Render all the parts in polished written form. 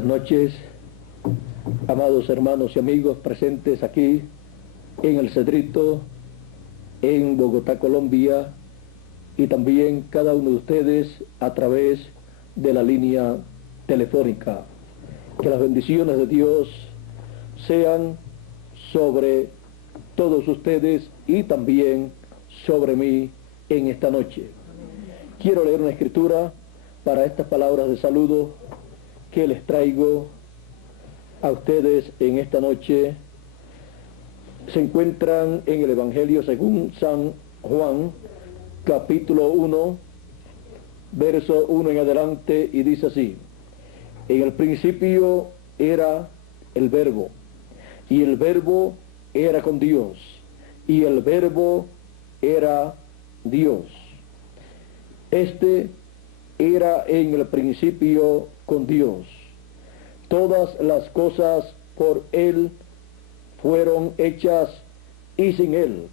Buenas noches, amados hermanos y amigos presentes aquí en el Cedrito, en Bogotá, Colombia, y también cada uno de ustedes a través de la línea telefónica. Que las bendiciones de Dios sean sobre todos ustedes y también sobre mí en esta noche. Quiero leer una escritura para estas palabras de saludo que les traigo a ustedes en esta noche. Se encuentran en el Evangelio según San Juan, capítulo 1, verso 1 en adelante, y dice así: en el principio era el Verbo, y el Verbo era con Dios, y el Verbo era Dios. Este era en el principio con Dios. Todas las cosas por Él fueron hechas, y sin Él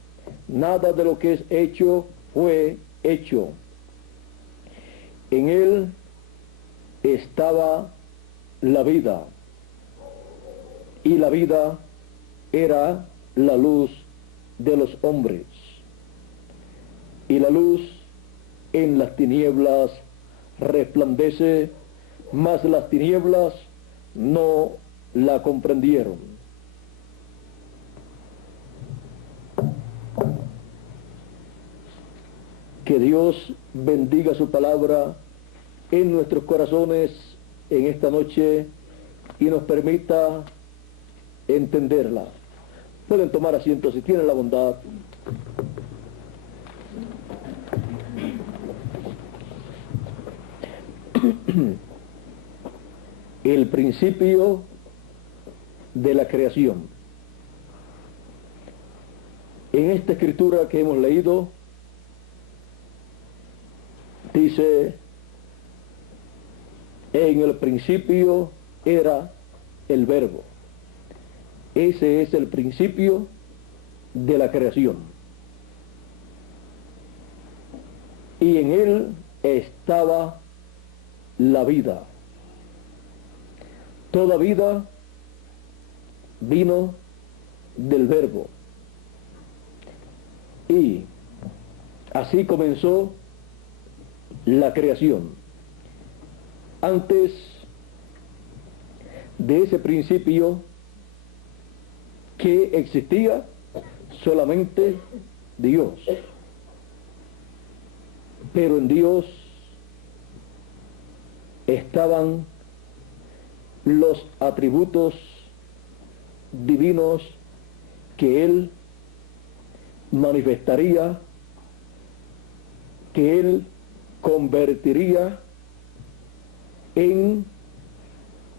nada de lo que es hecho fue hecho. En Él estaba la vida, y la vida era la luz de los hombres. Y la luz en las tinieblas resplandece, mas las tinieblas no la comprendieron. Que Dios bendiga su palabra en nuestros corazones en esta noche y nos permita entenderla. Pueden tomar asiento si tienen la bondad. El principio de la creación. En esta escritura que hemos leído, dice: en el principio era el Verbo. Ese es el principio de la creación. Y en él estaba la vida. Toda vida vino del Verbo. Y así comenzó la creación. Antes de ese principio que existía solamente Dios. Pero en Dios estaban los atributos divinos que Él manifestaría, que Él convertiría en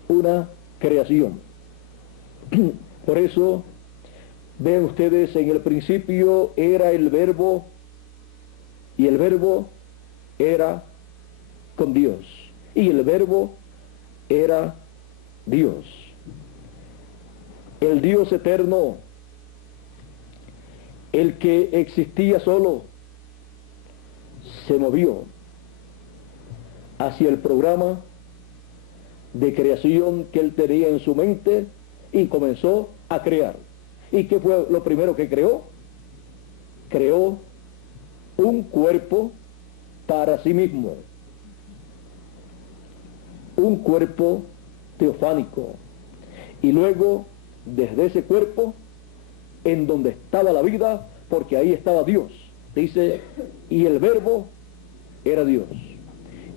una creación. Por eso, ven ustedes, en el principio era el Verbo, y el Verbo era con Dios, y el Verbo era Dios. El Dios eterno, el que existía solo, se movió hacia el programa de creación que Él tenía en su mente y comenzó a crear. ¿Y qué fue lo primero que creó? Creó un cuerpo para sí mismo, un cuerpo teofánico, y luego desde ese cuerpo, en donde estaba la vida, porque ahí estaba Dios, dice, y el Verbo era Dios,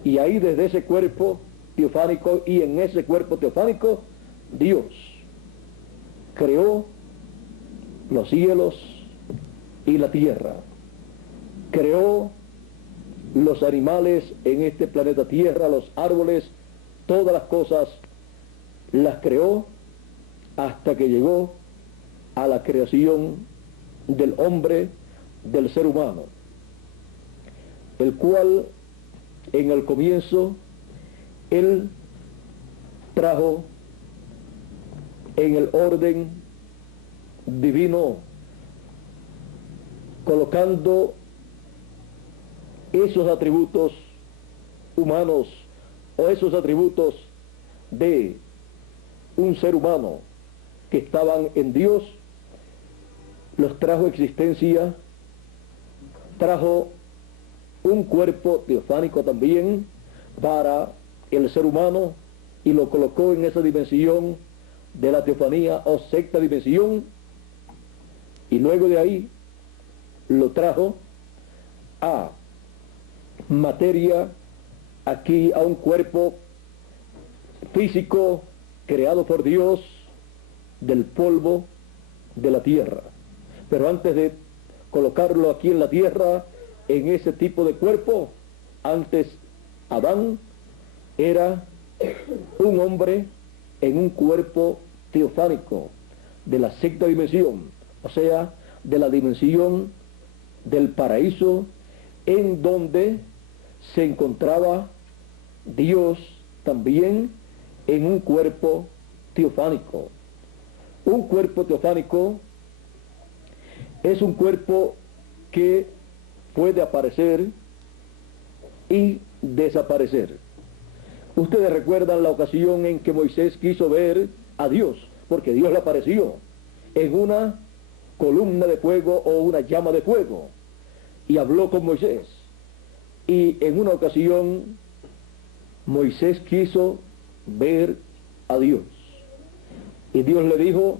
y ahí desde ese cuerpo teofánico, y en ese cuerpo teofánico, Dios creó los cielos y la tierra, creó los animales en este planeta Tierra, los árboles, todas las cosas las creó hasta que llegó a la creación del hombre, del ser humano, el cual en el comienzo Él trajo en el orden divino, colocando esos atributos humanos o esos atributos de un ser humano que estaban en Dios, los trajo existencia, trajo un cuerpo teofánico también para el ser humano y lo colocó en esa dimensión de la teofanía o sexta dimensión, y luego de ahí lo trajo a materia, aquí a un cuerpo físico creado por Dios del polvo de la tierra. Pero antes de colocarlo aquí en la tierra, en ese tipo de cuerpo, antes Adán era un hombre en un cuerpo teofánico de la sexta dimensión, o sea, de la dimensión del paraíso, en donde se encontraba Dios también en un cuerpo teofánico. Un cuerpo teofánico es un cuerpo que puede aparecer y desaparecer. Ustedes recuerdan la ocasión en que Moisés quiso ver a Dios, porque Dios le apareció en una columna de fuego o una llama de fuego, y habló con Moisés. Y en una ocasión Moisés quiso ver a Dios, y Dios le dijo: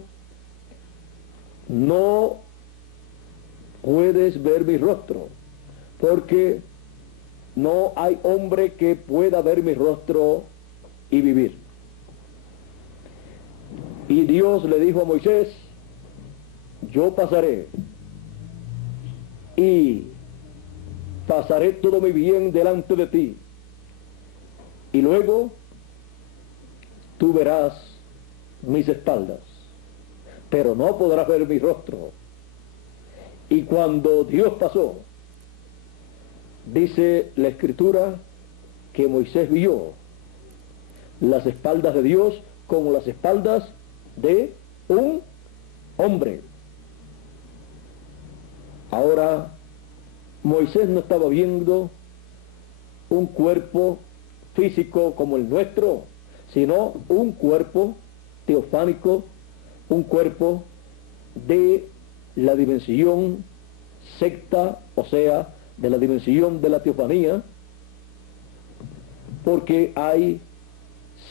no puedes ver mi rostro, porque no hay hombre que pueda ver mi rostro y vivir. Y Dios le dijo a Moisés: yo pasaré y pasaré todo mi bien delante de ti, y luego tú verás mis espaldas, pero no podrás ver mi rostro. Y cuando Dios pasó, dice la Escritura que Moisés vio las espaldas de Dios como las espaldas de un hombre. Ahora, Moisés no estaba viendo un cuerpo físico como el nuestro, sino un cuerpo teofánico, un cuerpo de la dimensión sexta, o sea, de la dimensión de la teofanía, porque hay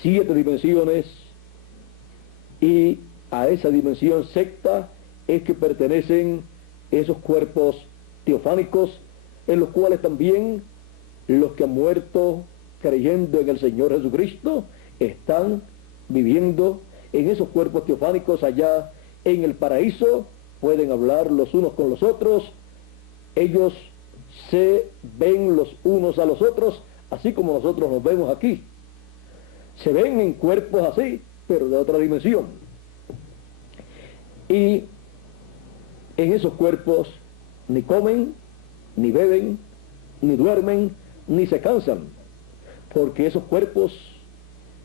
7 dimensiones, y a esa dimensión sexta es que pertenecen esos cuerpos teofánicos, en los cuales también los que han muerto creyendo en el Señor Jesucristo están viviendo en esos cuerpos teofánicos allá en el paraíso. Pueden hablar los unos con los otros, ellos se ven los unos a los otros, así como nosotros nos vemos aquí. Se ven en cuerpos así, pero de otra dimensión. Y en esos cuerpos ni comen, ni beben, ni duermen, ni se cansan, porque esos cuerpos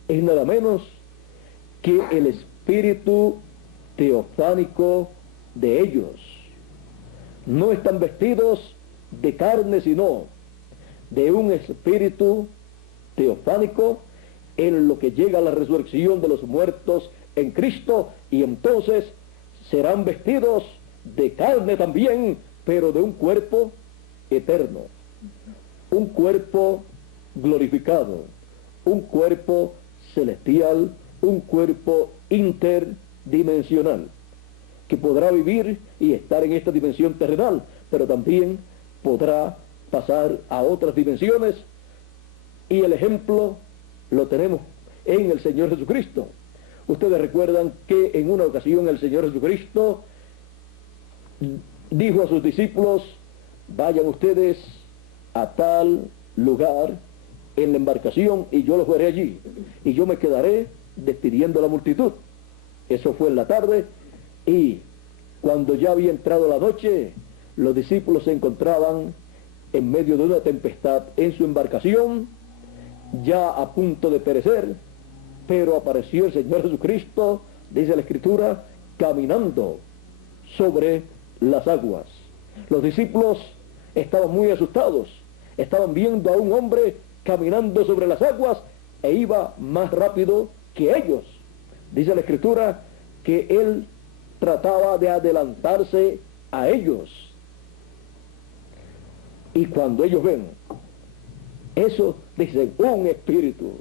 es nada menos que el espíritu teofánico de ellos. No están vestidos de carne, sino de un espíritu teofánico, en lo que llega a la resurrección de los muertos en Cristo, y entonces serán vestidos de carne también, pero de un cuerpo eterno, un cuerpo glorificado, un cuerpo celestial, un cuerpo interdimensional, que podrá vivir y estar en esta dimensión terrenal, pero también podrá pasar a otras dimensiones, y el ejemplo lo tenemos en el Señor Jesucristo. Ustedes recuerdan que en una ocasión el Señor Jesucristo dijo a sus discípulos: vayan ustedes a tal lugar en la embarcación y yo los veré allí, y yo me quedaré despidiendo a la multitud. Eso fue en la tarde, y cuando ya había entrado la noche, los discípulos se encontraban en medio de una tempestad en su embarcación, ya a punto de perecer, pero apareció el Señor Jesucristo, dice la Escritura, caminando sobre las aguas. Los discípulos estaban muy asustados, estaban viendo a un hombre caminando sobre las aguas, e iba más rápido que ellos, Dice la Escritura que él trataba de adelantarse a ellos. Y cuando ellos ven eso, dicen, un espíritu.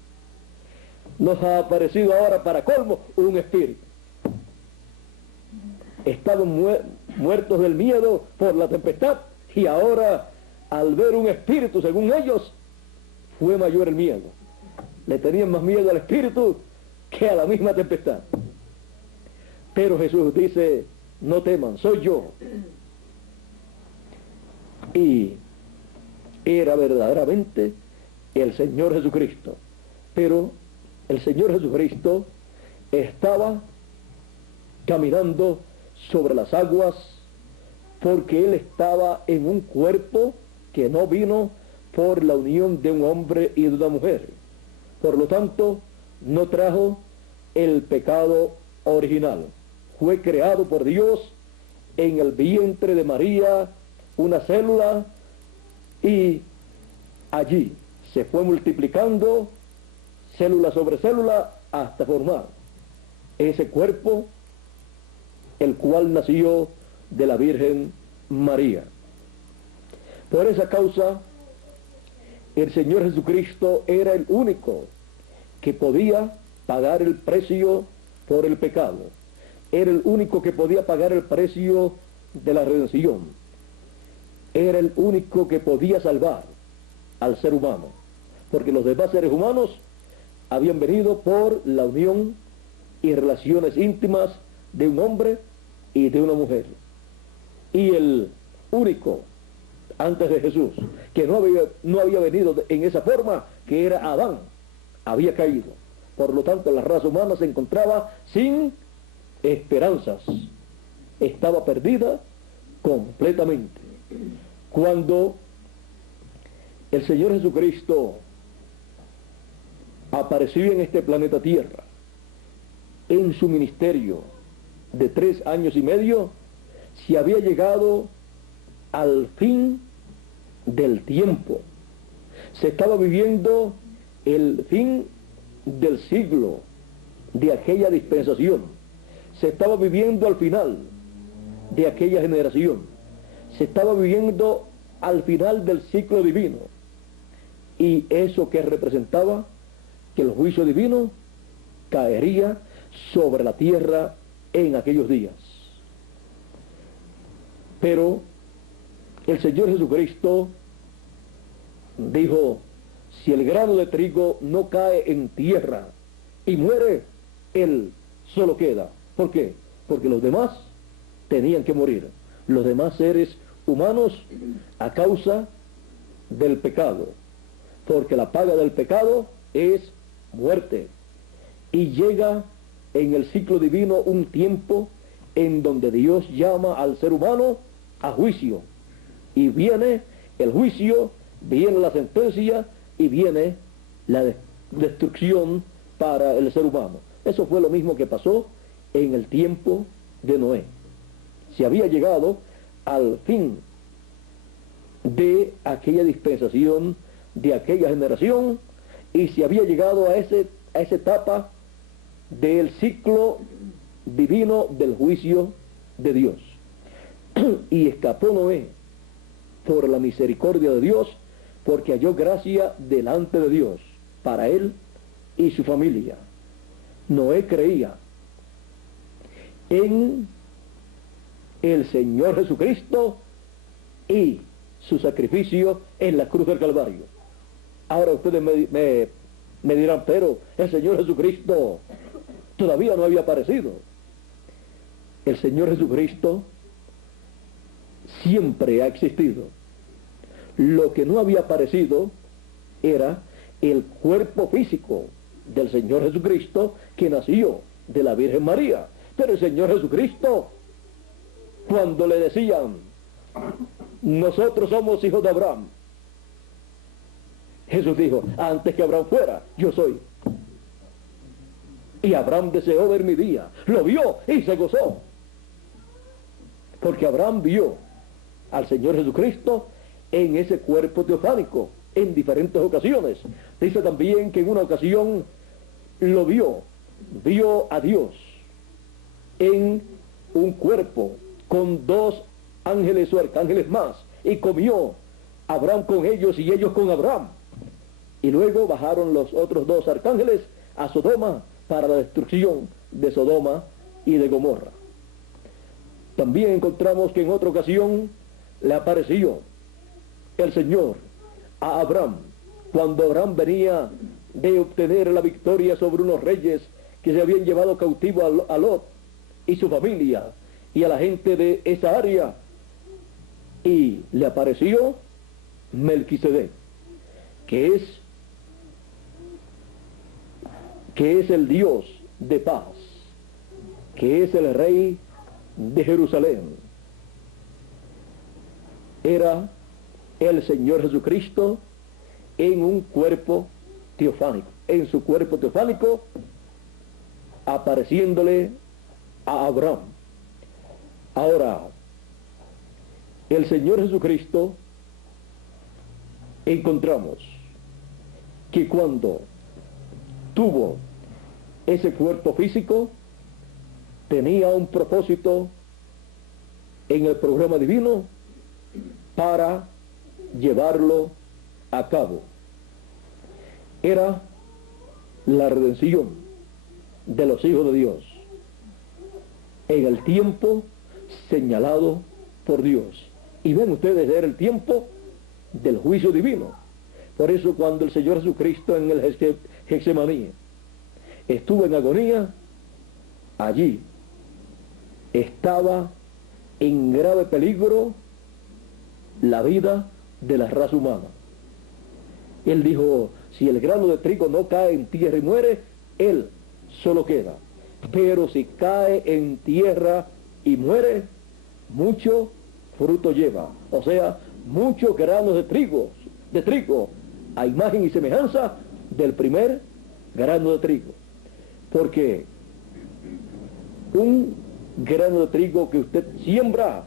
Nos ha aparecido ahora, para colmo, un espíritu. Estaban muertos del miedo por la tempestad, y ahora, al ver un espíritu, según ellos, fue mayor el miedo. Le tenían más miedo al espíritu que a la misma tempestad. Pero Jesús dice, no teman, soy yo. Y era verdaderamente el Señor Jesucristo. Pero el Señor Jesucristo estaba caminando sobre las aguas porque Él estaba en un cuerpo que no vino por la unión de un hombre y de una mujer. Por lo tanto, no trajo el pecado original. Fue creado por Dios en el vientre de María, una célula, y allí se fue multiplicando célula sobre célula hasta formar ese cuerpo, el cual nació de la Virgen María. Por esa causa, el Señor Jesucristo era el único que podía pagar el precio por el pecado. Era el único que podía pagar el precio de la redención. Era el único que podía salvar al ser humano, porque los demás seres humanos habían venido por la unión y relaciones íntimas de un hombre y de una mujer. Y el único antes de Jesús que no había venido en esa forma, que era Adán, había caído. Por lo tanto, la raza humana se encontraba sin esperanzas, estaba perdida completamente. Cuando el Señor Jesucristo apareció en este planeta Tierra, en su ministerio de 3 años y medio, se había llegado al fin del tiempo. Se estaba viviendo el fin del siglo, de aquella dispensación. Se estaba viviendo al final de aquella generación. Se estaba viviendo al final del ciclo divino. Y eso que representaba que el juicio divino caería sobre la tierra en aquellos días. Pero el Señor Jesucristo dijo, si el grano de trigo no cae en tierra y muere, él solo queda. ¿Por qué? Porque los demás tenían que morir. Los demás seres humanos a causa del pecado. Porque la paga del pecado es muerte. Y llega en el ciclo divino un tiempo en donde Dios llama al ser humano a juicio. Y viene el juicio, viene la sentencia y viene la destrucción para el ser humano. Eso fue lo mismo que pasó en el tiempo de Noé. Se había llegado al fin de aquella dispensación, de aquella generación, y se había llegado a esa etapa del ciclo divino del juicio de Dios. Y escapó Noé por la misericordia de Dios, porque halló gracia delante de Dios para él y su familia. Noé creía en el Señor Jesucristo y su sacrificio en la cruz del Calvario. Ahora ustedes me dirán, pero el Señor Jesucristo todavía no había aparecido. El Señor Jesucristo siempre ha existido. Lo que no había aparecido era el cuerpo físico del Señor Jesucristo, que nació de la Virgen María. Pero el Señor Jesucristo, cuando le decían, nosotros somos hijos de Abraham, Jesús dijo, antes que Abraham fuera, yo soy. Y Abraham deseó ver mi día, lo vio y se gozó. Porque Abraham vio al Señor Jesucristo en ese cuerpo teofánico en diferentes ocasiones. Dice también que en una ocasión lo vio vio a Dios en un cuerpo con 2 ángeles o arcángeles más, y comió Abraham con ellos y ellos con Abraham. Y luego bajaron los otros 2 arcángeles a Sodoma para la destrucción de Sodoma y de Gomorra. También encontramos que en otra ocasión le apareció el Señor a Abraham, cuando Abraham venía de obtener la victoria sobre unos reyes que se habían llevado cautivo a Lot y su familia y a la gente de esa área, y le apareció Melquisedec, que es el Dios de paz, que es el rey de Jerusalén. Era el Señor Jesucristo en un cuerpo teofánico, en su cuerpo teofánico, apareciéndole a Abraham. Ahora, el Señor Jesucristo, encontramos que cuando tuvo ese cuerpo físico, tenía un propósito en el programa divino para llevarlo a cabo. Era la redención de los hijos de Dios en el tiempo señalado por Dios. Y ven ustedes, era el tiempo del juicio divino. Por eso cuando el Señor Jesucristo en el Getsemaní estuvo en agonía, allí estaba en grave peligro la vida de la raza humana. Él dijo, si el grano de trigo no cae en tierra y muere, él solo queda. Pero si cae en tierra y muere, mucho fruto lleva. O sea, muchos granos de trigo, a imagen y semejanza del primer grano de trigo. Porque un grano de trigo que usted siembra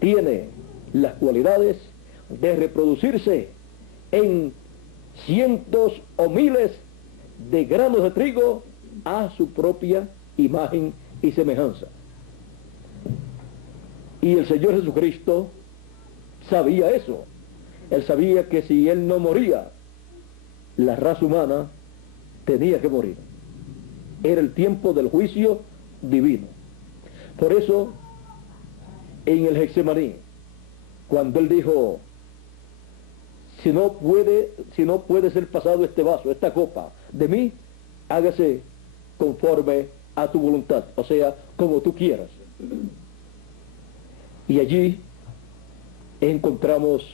tiene las cualidades de reproducirse en cientos o miles de granos de trigo a su propia imagen y semejanza. Y el Señor Jesucristo sabía eso. Él sabía que si él no moría, la raza humana tenía que morir. Era el tiempo del juicio divino. Por eso, en el Getsemaní, cuando él dijo, si no puede ser pasado este vaso, esta copa, de mí, hágase conforme a tu voluntad, o sea, como tú quieras. Y allí encontramos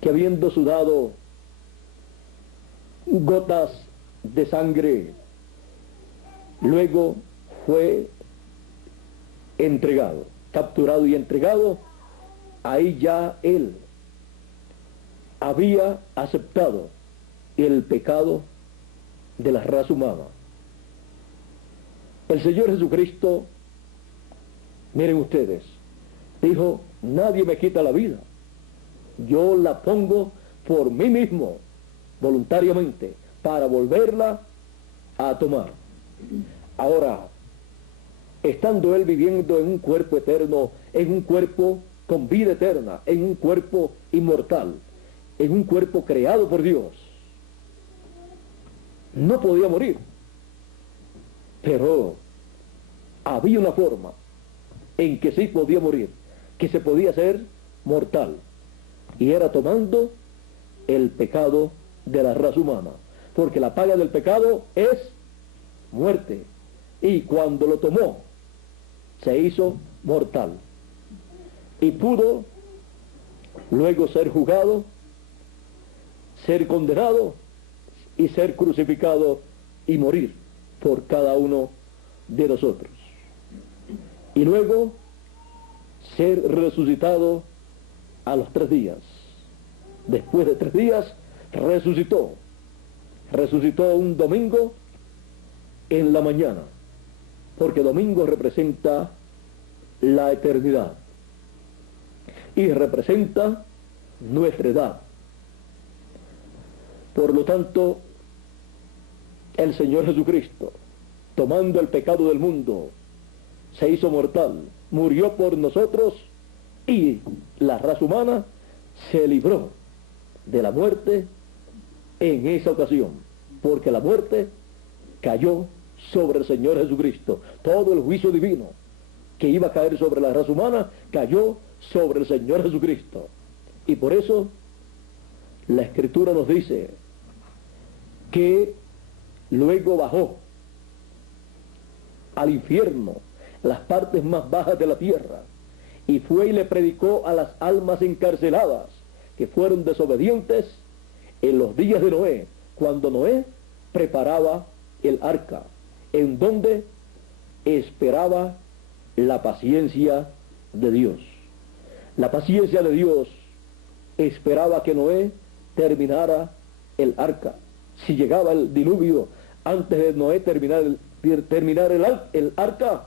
que habiendo sudado gotas de sangre, luego fue entregado, capturado y entregado. Ahí ya él había aceptado el pecado de la raza humana. El Señor Jesucristo, miren ustedes, dijo, nadie me quita la vida, yo la pongo por mí mismo, voluntariamente, para volverla a tomar. Ahora, estando él viviendo en un cuerpo eterno, en un cuerpo con vida eterna, en un cuerpo inmortal, en un cuerpo creado por Dios, no podía morir, pero había una forma en que sí podía morir, que se podía hacer mortal, y era tomando el pecado de la raza humana, porque la paga del pecado es muerte, y cuando lo tomó se hizo mortal y pudo luego ser juzgado, ser condenado y ser crucificado y morir por cada uno de nosotros, y luego ser resucitado a los 3 días. Después de 3 días resucitó un domingo en la mañana, porque domingo representa la eternidad y representa nuestra edad. Por lo tanto, el Señor Jesucristo, tomando el pecado del mundo, se hizo mortal, murió por nosotros y la raza humana se libró de la muerte en esa ocasión, porque la muerte cayó sobre el Señor Jesucristo. Todo el juicio divino que iba a caer sobre la raza humana cayó sobre el Señor Jesucristo. Y por eso la Escritura nos dice que luego bajó al infierno, las partes más bajas de la tierra, y fue y le predicó a las almas encarceladas que fueron desobedientes en los días de Noé, cuando Noé preparaba el arca, en donde esperaba la paciencia de Dios. La paciencia de Dios esperaba que Noé terminara el arca. Si llegaba el diluvio antes de Noé terminar el arca,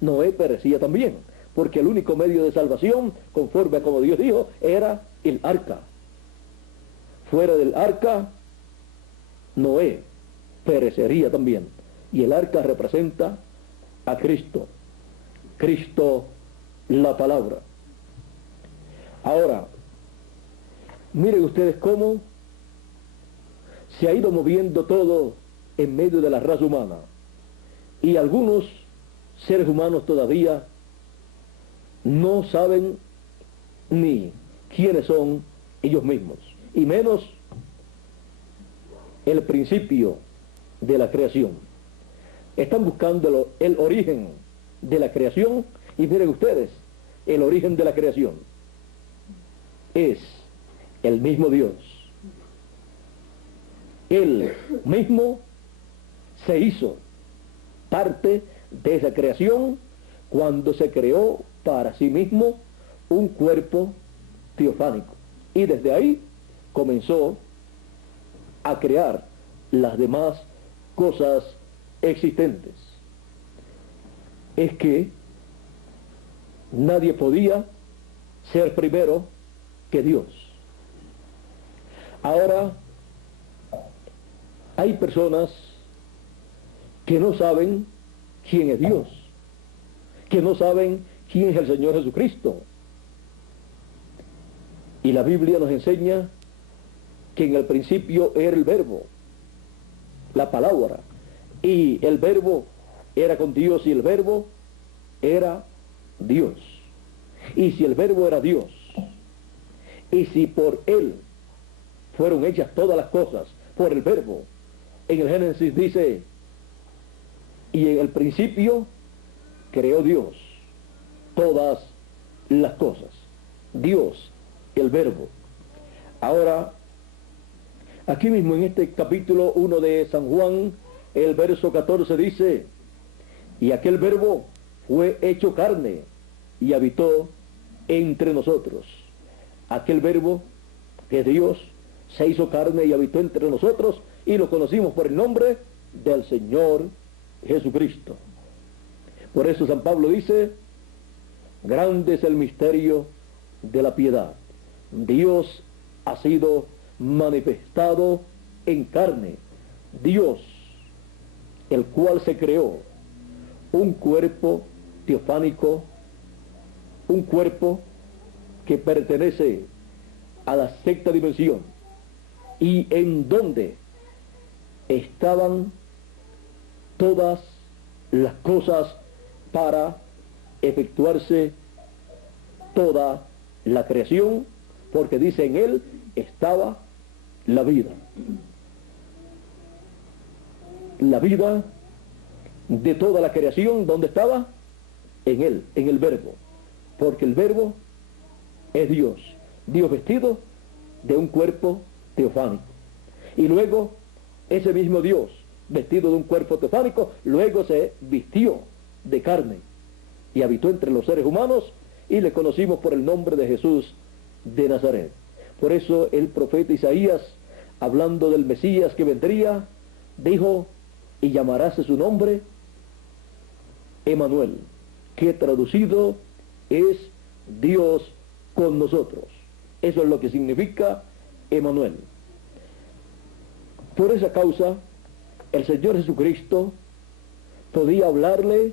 Noé perecía también, porque el único medio de salvación, conforme a como Dios dijo, era el arca. Fuera del arca, Noé perecería también. Y el arca representa a Cristo. Cristo, la palabra. Ahora, miren ustedes cómo se ha ido moviendo todo en medio de la raza humana. Y algunos seres humanos todavía no saben ni quiénes son ellos mismos, y menos el principio de la creación. Están buscando el origen de la creación, y miren ustedes, el origen de la creación es el mismo Dios. Él mismo se hizo parte de esa creación cuando se creó para sí mismo un cuerpo teofánico. Y desde ahí comenzó a crear las demás cosas existentes. Es que nadie podía ser primero que Dios. Ahora, hay personas que no saben quién es Dios, que no saben quién es el Señor Jesucristo. Y la Biblia nos enseña que en el principio era el verbo, la palabra, y el verbo era con Dios y el verbo era Dios. Y si el verbo era Dios, y si por él fueron hechas todas las cosas, por el verbo, en el Génesis dice, y en el principio creó Dios todas las cosas. Dios, el verbo. Ahora, aquí mismo en este capítulo 1 de San Juan, el verso 14 dice, y aquel verbo fue hecho carne y habitó entre nosotros. Aquel verbo que Dios se hizo carne y habitó entre nosotros, y lo conocimos por el nombre del Señor Jesucristo. Por eso San Pablo dice, grande es el misterio de la piedad. Dios ha sido manifestado en carne. Dios, el cual se creó un cuerpo teofánico, un cuerpo que pertenece a la sexta dimensión, y en donde estaban todas las cosas para efectuarse toda la creación, porque dice en él estaba la vida. La vida de toda la creación, ¿dónde estaba? En él, en el verbo, porque el verbo es Dios, Dios vestido de un cuerpo teofánico. Y luego ese mismo Dios vestido de un cuerpo teofánico, luego se vistió de carne y habitó entre los seres humanos, y le conocimos por el nombre de Jesús de Nazaret. Por eso el profeta Isaías, hablando del Mesías que vendría, dijo, y llamarás su nombre Emanuel, que traducido es Dios con nosotros. Eso es lo que significa Emanuel. Por esa causa, el Señor Jesucristo podía hablarle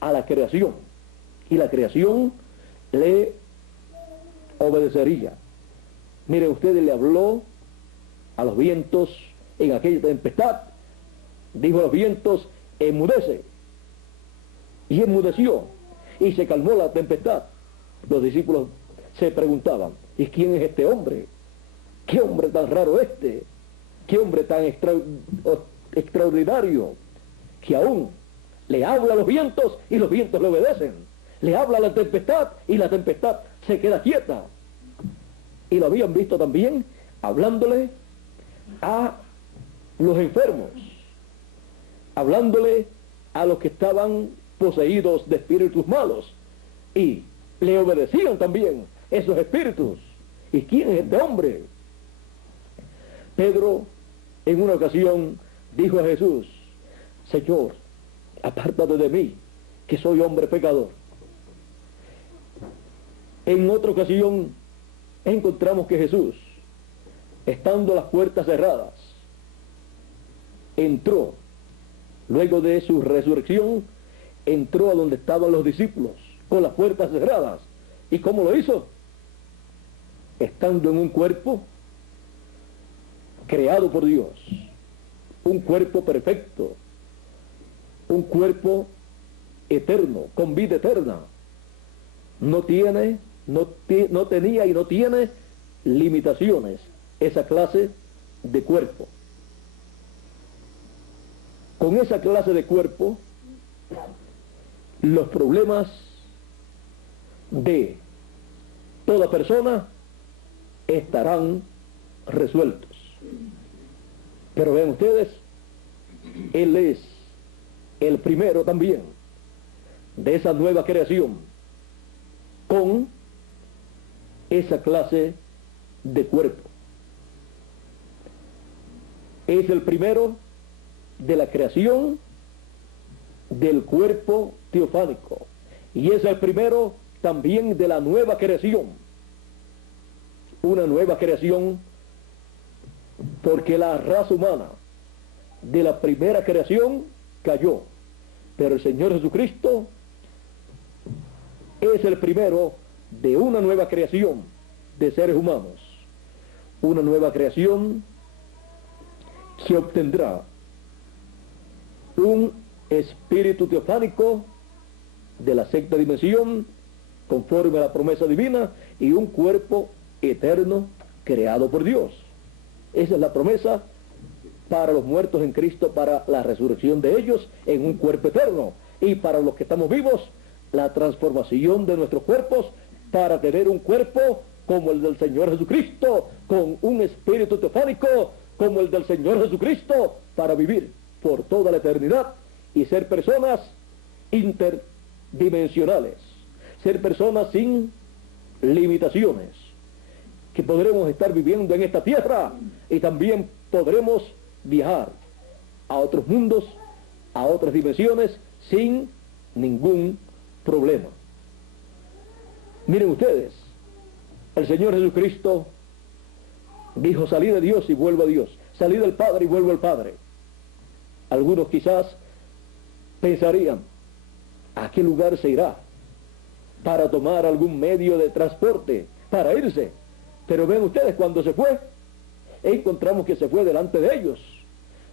a la creación y la creación le obedecería. Miren ustedes, le habló a los vientos en aquella tempestad, dijo a los vientos, enmudece, y enmudeció, y se calmó la tempestad. Los discípulos se preguntaban, ¿y quién es este hombre? ¿Qué hombre tan raro este? ¿Qué hombre tan extraordinario? Que aún le habla a los vientos y los vientos le obedecen. Le habla a la tempestad y la tempestad se queda quieta. Y lo habían visto también hablándole a los enfermos, hablándole a los que estaban poseídos de espíritus malos, y le obedecían también esos espíritus. ¿Y quién es este hombre? Pedro en una ocasión dijo a Jesús, Señor, apártate de mí, que soy hombre pecador. En otra ocasión encontramos que Jesús, estando las puertas cerradas, entró, luego de su resurrección, entró a donde estaban los discípulos, con las puertas cerradas. ¿Y cómo lo hizo? Estando en un cuerpo creado por Dios, un cuerpo perfecto, un cuerpo eterno, con vida eterna. No tenía y no tiene limitaciones esa clase de cuerpo. Con esa clase de cuerpo, los problemas de toda persona estarán resueltos. Pero vean ustedes, Él es el primero también de esa nueva creación con esa clase de cuerpo. Es el primero de la creación del cuerpo teofánico, y es el primero también de la nueva creación. Una nueva creación porque la raza humana de la primera creación cayó, pero el Señor Jesucristo es el primero de una nueva creación de seres humanos, una nueva creación que obtendrá un espíritu teofánico de la sexta dimensión, conforme a la promesa divina, y un cuerpo eterno creado por Dios. Esa es la promesa para los muertos en Cristo, para la resurrección de ellos en un cuerpo eterno, y para los que estamos vivos, la transformación de nuestros cuerpos para tener un cuerpo como el del Señor Jesucristo, con un espíritu teofánico como el del Señor Jesucristo, para vivir por toda la eternidad y ser personas interdimensionales, ser personas sin limitaciones, que podremos estar viviendo en esta tierra y también podremos viajar a otros mundos, a otras dimensiones, sin ningún problema. Miren ustedes, el Señor Jesucristo dijo, salí de Dios y vuelvo a Dios, salí del Padre y vuelvo al Padre. Algunos quizás pensarían, ¿a qué lugar se irá para tomar algún medio de transporte para irse? Pero ven ustedes, cuando se fue, encontramos que se fue delante de ellos.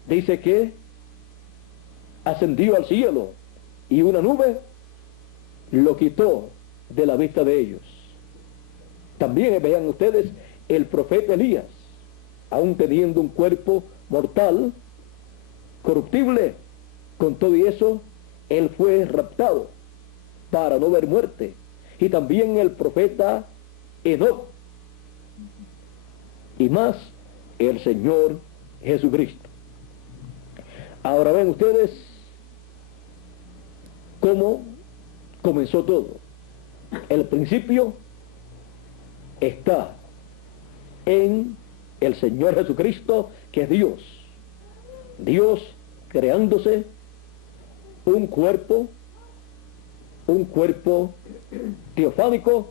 Dice que ascendió al cielo y una nube lo quitó de la vista de ellos. También vean ustedes el profeta Elías, aún teniendo un cuerpo mortal, corruptible, con todo y eso, él fue raptado para no ver muerte. Y también el profeta Enoc, y más el Señor Jesucristo. Ahora ven ustedes cómo comenzó todo. El principio está en el Señor Jesucristo, que es Dios. Dios creándose un cuerpo teofánico,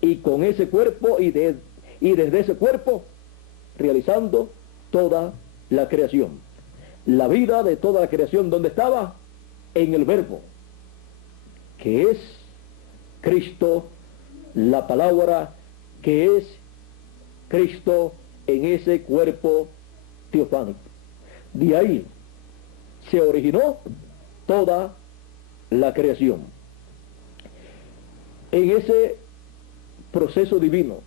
y con ese cuerpo y desde ese cuerpo realizando toda la creación. la vida de toda la creación, ¿dónde estaba? En el Verbo, que es Cristo, la palabra que es Cristo en ese cuerpo teofánico. De ahí se originó toda la creación. En ese proceso divino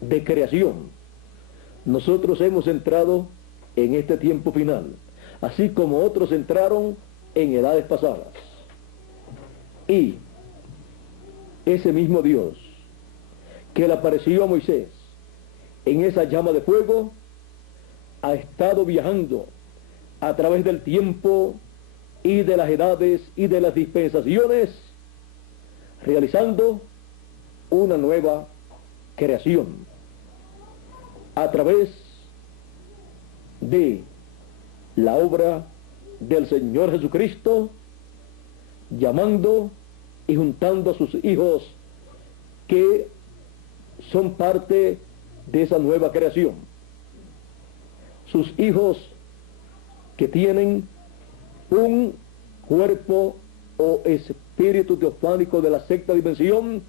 de creación, nosotros hemos entrado en este tiempo final, así como otros entraron en edades pasadas. Y ese mismo Dios que le apareció a Moisés en esa llama de fuego, ha estado viajando a través del tiempo y de las edades y de las dispensaciones, realizando una nueva creación a través de la obra del Señor Jesucristo, llamando y juntando a sus hijos que son parte de esa nueva creación. Sus hijos que tienen un cuerpo o espíritu teofánico de la sexta dimensión,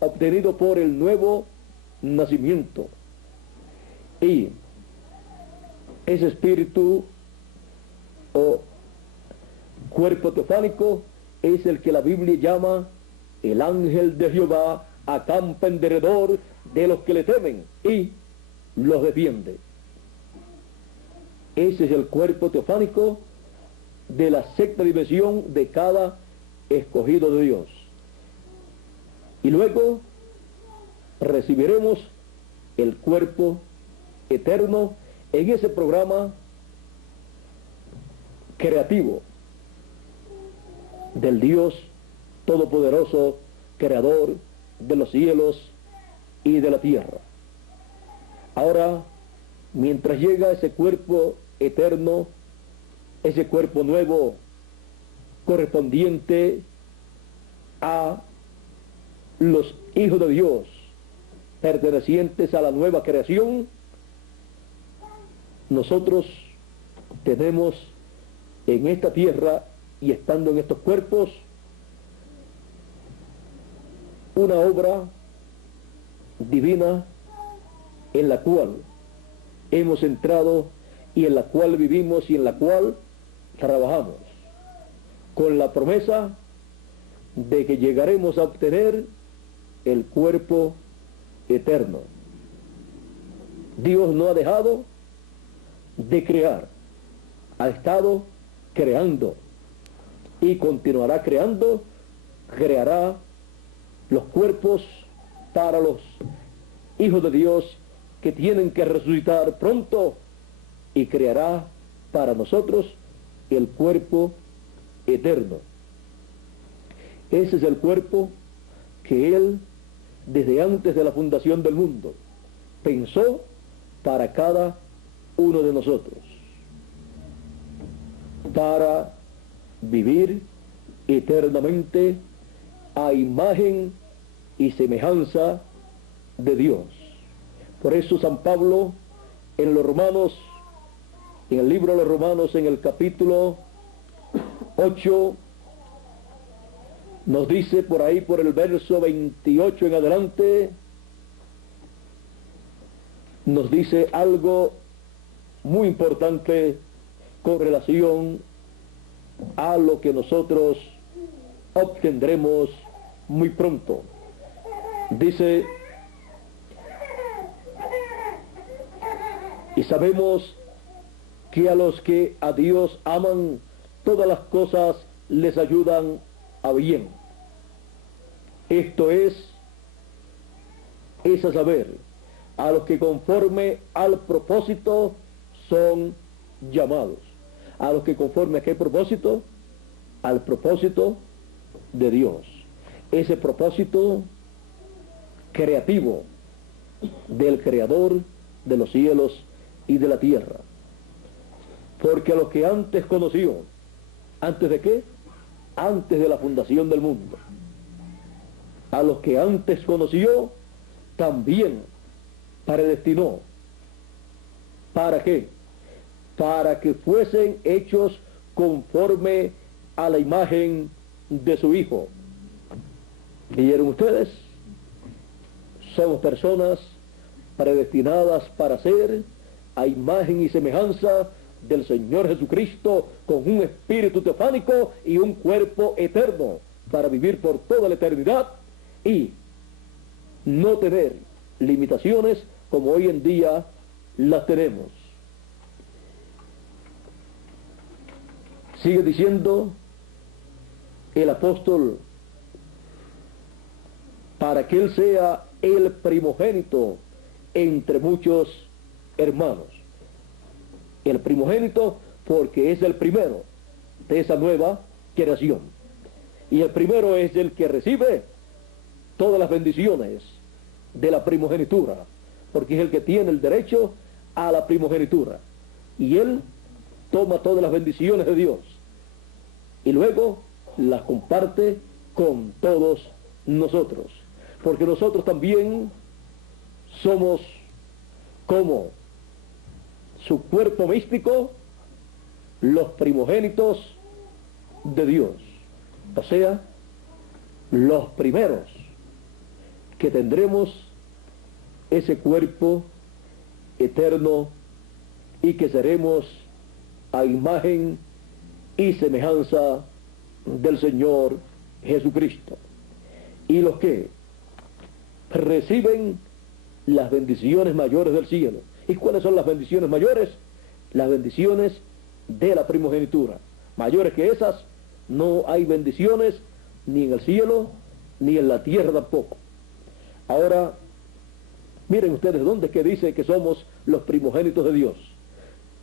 obtenido por el nuevo nacimiento. Y ese espíritu o cuerpo teofánico es el que la Biblia llama el ángel de Jehová, acampa en derredor de los que le temen y los defiende. Ese es el cuerpo teofánico de la sexta dimensión de cada escogido de Dios. Y luego recibiremos el cuerpo eterno en ese programa creativo del Dios Todopoderoso, Creador de los cielos y de la tierra. Ahora, mientras llega ese cuerpo eterno, ese cuerpo nuevo, correspondiente a los hijos de Dios, pertenecientes a la nueva creación, nosotros tenemos en esta tierra y estando en estos cuerpos una obra divina en la cual hemos entrado y en la cual vivimos y en la cual trabajamos, con la promesa de que llegaremos a obtener el cuerpo eterno. Dios no ha dejado de crear, ha estado creando y continuará creando, creará los cuerpos para los hijos de Dios que tienen que resucitar pronto, y creará para nosotros el cuerpo eterno. Ese es el cuerpo que Él, desde antes de la fundación del mundo, pensó para cada uno de nosotros, para vivir eternamente a imagen y semejanza de Dios. Por eso San Pablo en los Romanos, en el libro de los Romanos, en el capítulo 8, nos dice por ahí, por el verso 28 en adelante, nos dice algo muy importante con relación a lo que nosotros obtendremos muy pronto. Dice: y sabemos que a los que a Dios aman, todas las cosas les ayudan a bien. Esto es a saber, a los que conforme al propósito son llamados. A los que conforme a qué propósito? Al propósito de Dios. Ese propósito creativo del Creador de los cielos y de la tierra. Porque a los que antes conoció, ¿antes de qué? Antes de la fundación del mundo. A los que antes conoció, también predestinó. ¿Para qué? para que fuesen hechos conforme a la imagen de su Hijo. ¿Vieron ustedes? Somos personas predestinadas para ser a imagen y semejanza del Señor Jesucristo, con un espíritu teofánico y un cuerpo eterno, para vivir por toda la eternidad y no tener limitaciones como hoy en día las tenemos. Sigue diciendo el apóstol, para que Él sea el primogénito entre muchos hermanos. El primogénito porque es el primero de esa nueva creación. Y el primero es el que recibe todas las bendiciones de la primogenitura, porque es el que tiene el derecho a la primogenitura. Y Él toma todas las bendiciones de Dios y luego las comparte con todos nosotros, porque nosotros también somos como su cuerpo místico, los primogénitos de Dios, o sea, los primeros que tendremos ese cuerpo eterno y que seremos a imagen y semejanza del Señor Jesucristo. Y los que reciben las bendiciones mayores del cielo. ¿Y cuáles son las bendiciones mayores? Las bendiciones de la primogenitura. Mayores que esas, no hay bendiciones ni en el cielo, ni en la tierra tampoco. Ahora, miren ustedes, ¿dónde es que dice que somos los primogénitos de Dios?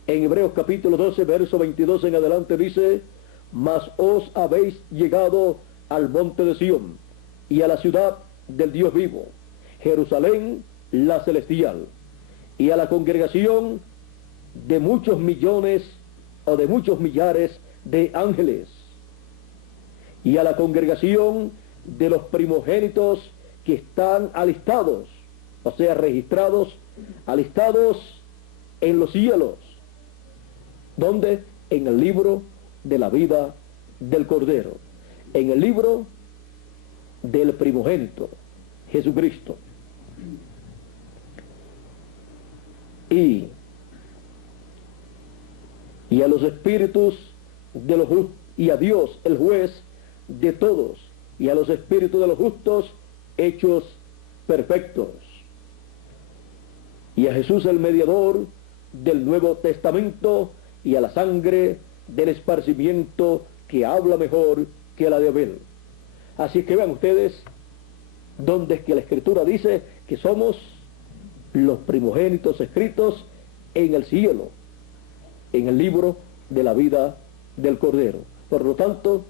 En Hebreos capítulo 12, verso 22 en adelante dice, mas os habéis llegado al monte de Sión, y a la ciudad del Dios vivo, Jerusalén la celestial, y a la congregación de muchos millones o de muchos millares de ángeles, y a la congregación de los primogénitos que están alistados, o sea, registrados, alistados en los cielos. ¿Dónde? En el libro de la vida del Cordero, en el libro del primogénito, Jesucristo. Y a los espíritus de los justos, y a Dios, el juez de todos, y a los espíritus de los justos hechos perfectos, y a Jesús el mediador del Nuevo Testamento, y a la sangre del esparcimiento que habla mejor que la de Abel. Así que vean ustedes donde es que la Escritura dice que somos los primogénitos escritos en el cielo, en el libro de la vida del Cordero. Por lo tanto,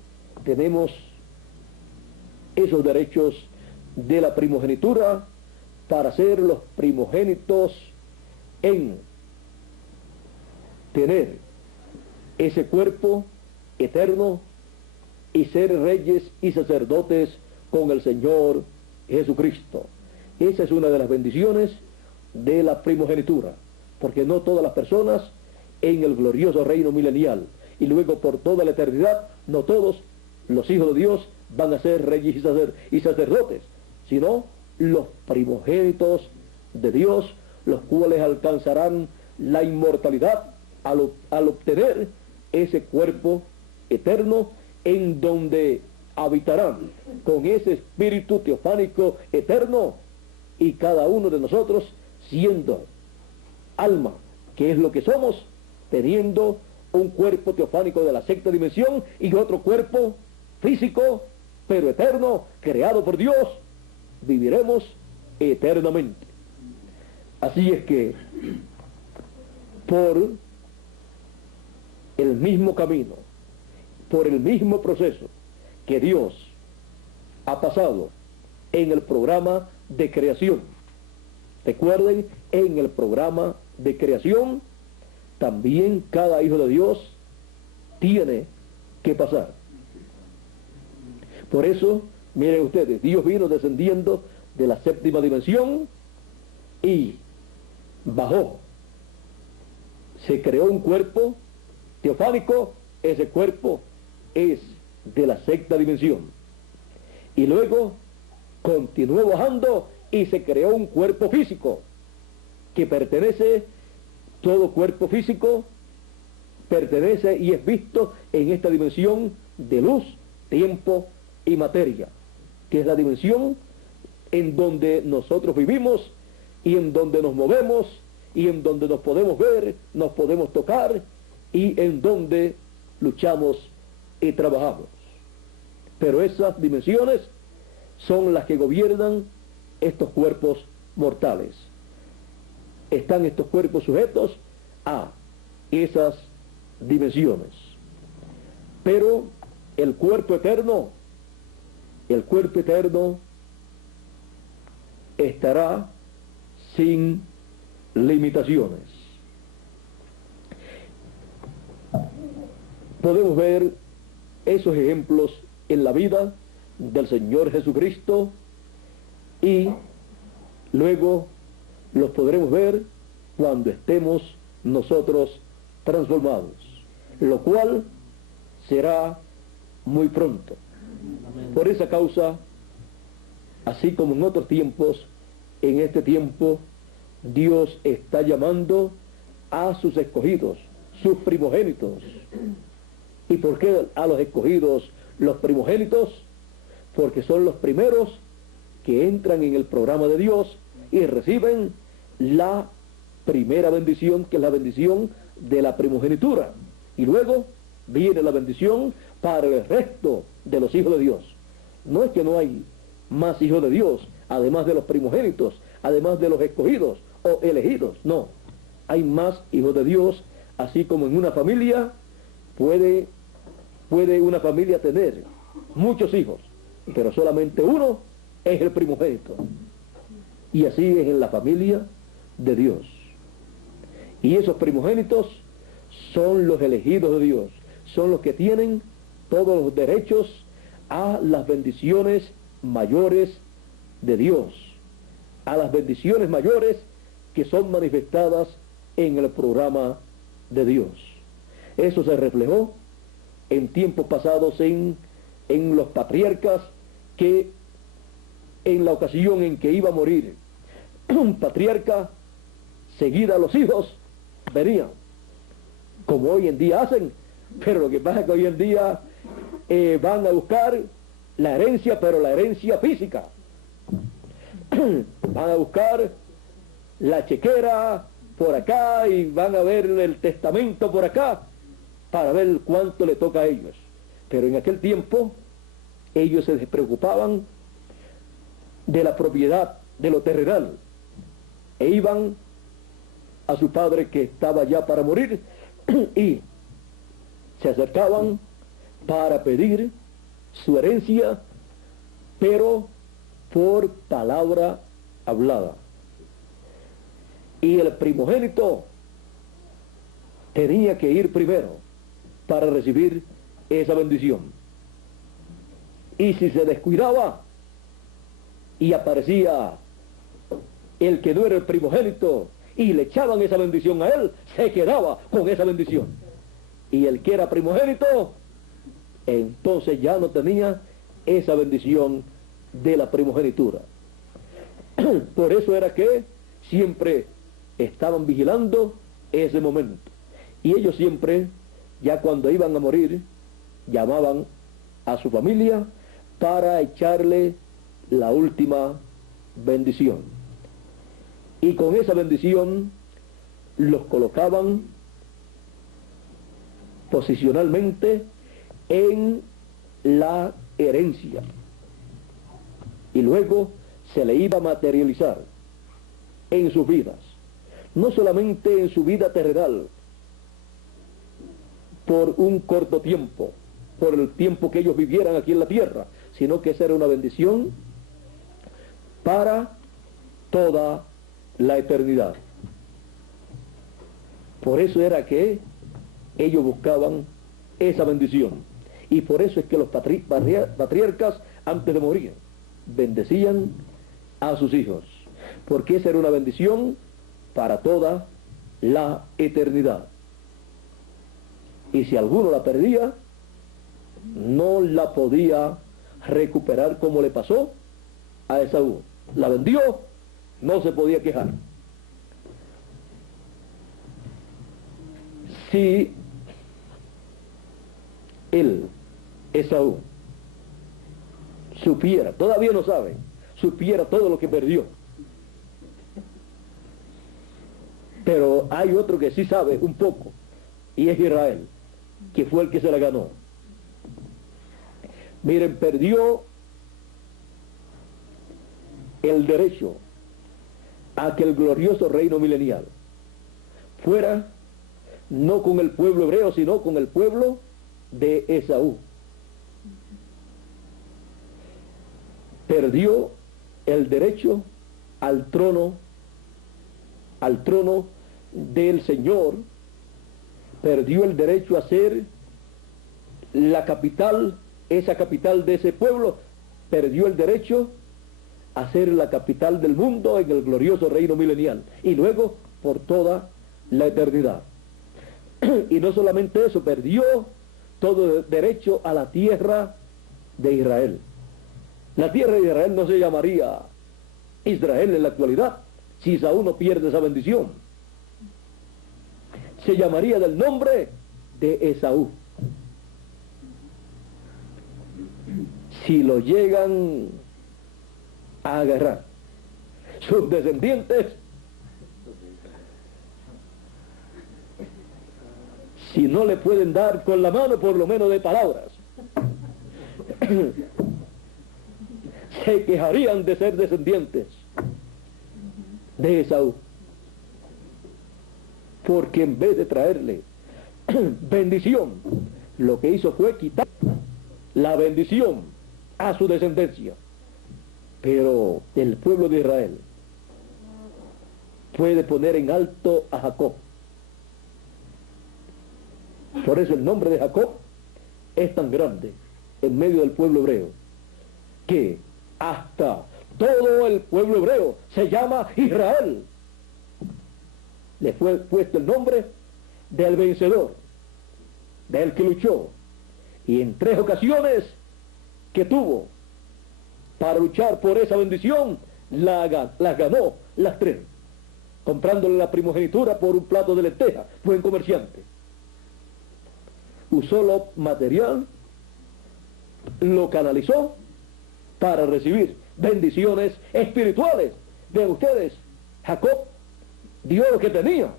tenemos esos derechos de la primogenitura para ser los primogénitos en tener ese cuerpo eterno y ser reyes y sacerdotes con el Señor Jesucristo. Esa es una de las bendiciones de la primogenitura, porque no todas las personas en el glorioso reino milenial y luego por toda la eternidad, no todos los hijos de Dios van a ser reyes y sacerdotes, sino los primogénitos de Dios, los cuales alcanzarán la inmortalidad al obtener ese cuerpo eterno en donde habitarán con ese espíritu teofánico eterno, y cada uno de nosotros siendo alma, que es lo que somos, teniendo un cuerpo teofánico de la sexta dimensión y otro cuerpo físico pero eterno, creado por Dios, viviremos eternamente. Así es que por el mismo camino, por el mismo proceso que Dios ha pasado en el programa de creación, recuerden, en el programa de creación también cada hijo de Dios tiene que pasar. Por eso, miren ustedes, Dios vino descendiendo de la séptima dimensión y bajó se creó un cuerpo teofánico, ese cuerpo es de la sexta dimensión. Y luego continuó bajando y se creó un cuerpo físico que pertenece, todo cuerpo físico pertenece y es visto en esta dimensión de luz, tiempo y materia, que es la dimensión en donde nosotros vivimos y en donde nos movemos y en donde nos podemos ver, nos podemos tocar y en donde luchamos y trabajamos. Pero esas dimensiones son las que gobiernan estos cuerpos mortales. Están estos cuerpos sujetos a esas dimensiones. Pero el cuerpo eterno estará sin limitaciones. Podemos ver esos ejemplos en la vida del Señor Jesucristo y luego los podremos ver cuando estemos nosotros transformados, lo cual será muy pronto. Por esa causa, así como en otros tiempos, en este tiempo Dios está llamando a sus escogidos, sus primogénitos. ¿Y por qué a los escogidos los primogénitos? Porque son los primeros que entran en el programa de Dios y reciben la primera bendición, que es la bendición de la primogenitura. Y luego viene la bendición para el resto de los hijos de Dios. No es que no hay más hijos de Dios, además de los primogénitos, además de los escogidos o elegidos. No, hay más hijos de Dios, así como en una familia puede una familia tener muchos hijos, pero solamente uno es el primogénito. Y así es en la familia de Dios. Y esos primogénitos son los elegidos de Dios, son los que tienen todos los derechos a las bendiciones mayores de Dios, a las bendiciones mayores que son manifestadas en el programa de Dios. Eso se reflejó en tiempos pasados en los patriarcas, que en la ocasión en que iba a morir un patriarca, seguida los hijos venían, como hoy en día hacen, pero lo que pasa es que hoy en día van a buscar la herencia, pero la herencia física. Van a buscar la chequera por acá y van a ver el testamento por acá para ver cuánto le toca a ellos. Pero en aquel tiempo ellos se despreocupaban de la propiedad, de lo terrenal, e iban a su padre que estaba ya para morir y se acercaban para pedir su herencia, pero por palabra hablada. Y el primogénito tenía que ir primero para recibir esa bendición. Y si se descuidaba y aparecía el que no era el primogénito y le echaban esa bendición a él, se quedaba con esa bendición. Y el que era primogénito, entonces ya no tenía esa bendición de la primogenitura. Por eso era que siempre estaban vigilando ese momento. Y ellos siempre, ya cuando iban a morir, llamaban a su familia para echarle la última bendición. Y con esa bendición los colocaban posicionalmente en la herencia. Y luego se le iba a materializar en sus vidas. No solamente en su vida terrenal, por un corto tiempo, por el tiempo que ellos vivieran aquí en la tierra, sino que esa era una bendición para toda la eternidad. Por eso era que ellos buscaban esa bendición. Y por eso es que los patriarcas, antes de morir, bendecían a sus hijos. Porque esa era una bendición para toda la eternidad. Y si alguno la perdía, no la podía recuperar como le pasó a Esaú. La vendió, no se podía quejar. Si él, Esaú, supiera, todavía no sabe, supiera todo lo que perdió. Pero hay otro que sí sabe un poco, y es Israel, que fue el que se la ganó. Miren, perdió el derecho a que el glorioso reino milenial fuera no con el pueblo hebreo, sino con el pueblo de Esaú. Perdió el derecho al trono del Señor, perdió el derecho a ser la capital, esa capital de ese pueblo, perdió el derecho a ser la capital del mundo en el glorioso reino milenial, y luego por toda la eternidad. Y no solamente eso, perdió todo derecho a la tierra de Israel. La tierra de Israel no se llamaría Israel en la actualidad si Saúl no pierde esa bendición. Se llamaría del nombre de Esaú. Si lo llegan a agarrar sus descendientes, si no le pueden dar con la mano, por lo menos de palabras, se quejarían de ser descendientes de Esaú, porque en vez de traerle bendición, lo que hizo fue quitar la bendición a su descendencia. Pero el pueblo de Israel puede poner en alto a Jacob. Por eso el nombre de Jacob es tan grande en medio del pueblo hebreo, que hasta todo el pueblo hebreo se llama Israel. Le fue puesto el nombre del vencedor, del que luchó, y en 3 ocasiones que tuvo para luchar por esa bendición, las ganó las 3, comprándole la primogenitura por un plato de lentejas. Buen comerciante. Usó lo material, lo canalizó para recibir bendiciones espirituales. Vean ustedes, Jacob dio lo que tenía,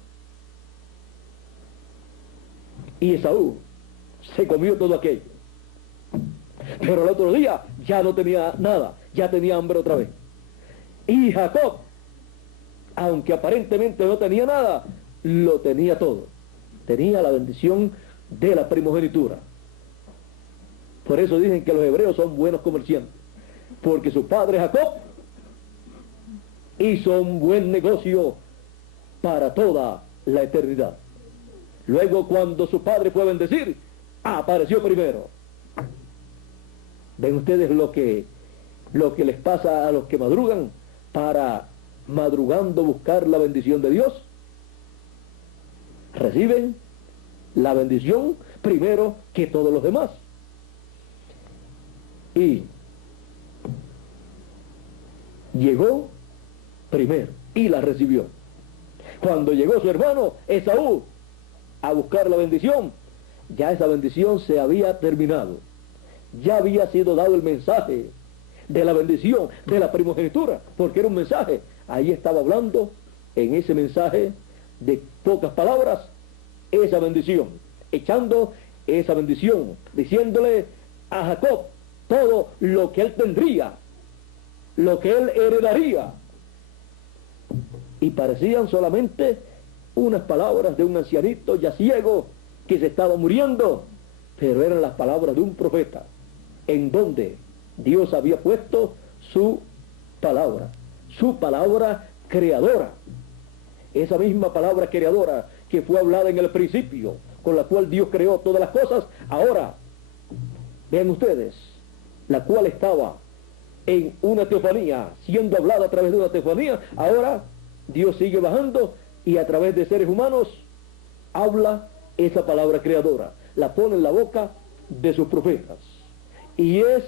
y Esaú se comió todo aquello. Pero el otro día ya no tenía nada, ya tenía hambre otra vez. Y Jacob, aunque aparentemente no tenía nada, lo tenía todo. Tenía la bendición de la primogenitura. Por eso dicen que los hebreos son buenos comerciantes, porque su padre Jacob hizo un buen negocio para toda la eternidad. Luego, cuando su padre fue a bendecir, apareció primero. ¿Ven ustedes lo que les pasa a los que madrugan para, madrugando, buscar la bendición de Dios? Reciben la bendición primero que todos los demás. Y llegó primero y la recibió. Cuando llegó su hermano Esaú a buscar la bendición, ya esa bendición se había terminado. Ya había sido dado el mensaje de la bendición, de la primogenitura, porque era un mensaje. Ahí estaba hablando, en ese mensaje de pocas palabras, esa bendición, echando esa bendición, diciéndole a Jacob todo lo que él tendría, lo que él heredaría. Y parecían solamente unas palabras de un ancianito ya ciego que se estaba muriendo, pero eran las palabras de un profeta, en donde Dios había puesto su palabra creadora. Esa misma palabra creadora que fue hablada en el principio, con la cual Dios creó todas las cosas, ahora, vean ustedes, la cual estaba en una teofanía, siendo hablada a través de una teofanía, ahora Dios sigue bajando y a través de seres humanos habla esa palabra creadora, la pone en la boca de sus profetas. Y es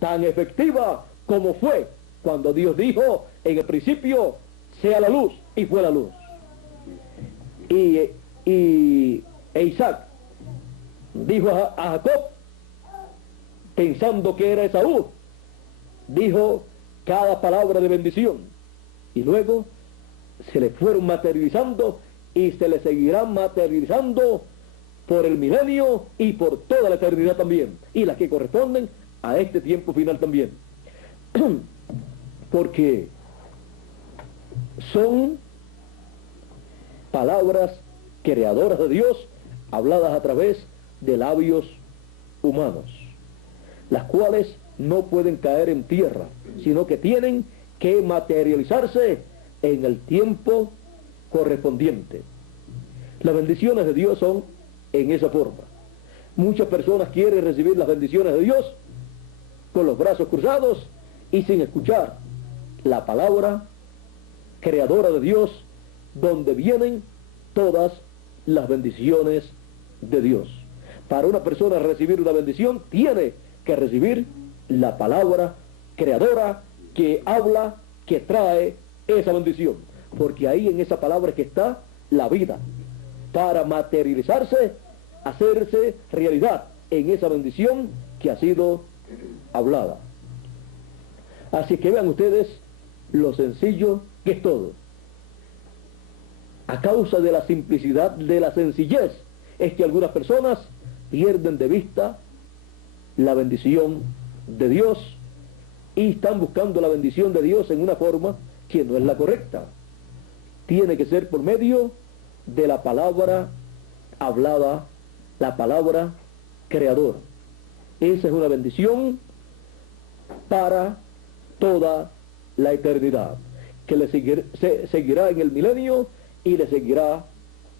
tan efectiva como fue cuando Dios dijo en el principio, sea la luz, y fue la luz. E Isaac dijo a Jacob, pensando que era Esaú, dijo cada palabra de bendición. Y luego se le fueron materializando y se le seguirán materializando por el milenio y por toda la eternidad también, y las que corresponden a este tiempo final también. Porque son palabras creadoras de Dios, habladas a través de labios humanos, las cuales no pueden caer en tierra, sino que tienen que materializarse en el tiempo correspondiente. Las bendiciones de Dios son en esa forma. Muchas personas quieren recibir las bendiciones de Dios con los brazos cruzados y sin escuchar la palabra creadora de Dios, donde vienen todas las bendiciones de Dios. Para una persona recibir una bendición, tiene que recibir la palabra creadora que habla, que trae esa bendición, porque ahí en esa palabra es que está la vida, para materializarse, hacerse realidad en esa bendición que ha sido hablada. Así que vean ustedes lo sencillo que es todo. A causa de la simplicidad, de la sencillez, es que algunas personas pierden de vista la bendición de Dios y están buscando la bendición de Dios en una forma que no es la correcta. Tiene que ser por medio de la palabra hablada, la palabra creadora. Esa es una bendición para toda la eternidad, que le seguirá en el milenio y le seguirá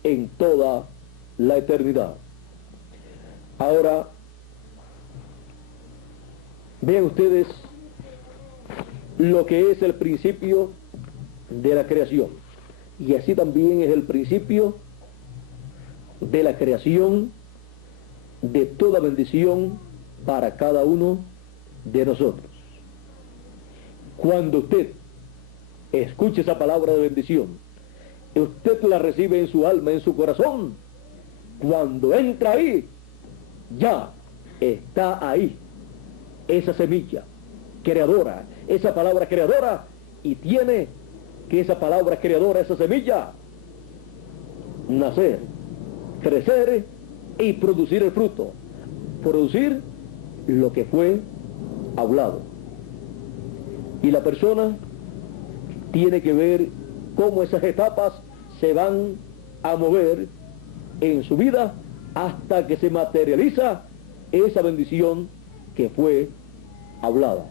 en toda la eternidad. Ahora, vean ustedes lo que es el principio de la creación, y así también es el principio de la creación de toda bendición para cada uno de nosotros. Cuando usted escuche esa palabra de bendición, usted la recibe en su alma, en su corazón, cuando entra ahí, ya está ahí esa semilla creadora, esa palabra creadora, y tiene que esa palabra creadora, esa semilla, nacer, crecer y producir el fruto, producir lo que fue hablado. Y la persona tiene que ver cómo esas etapas se van a mover en su vida hasta que se materializa esa bendición que fue hablada.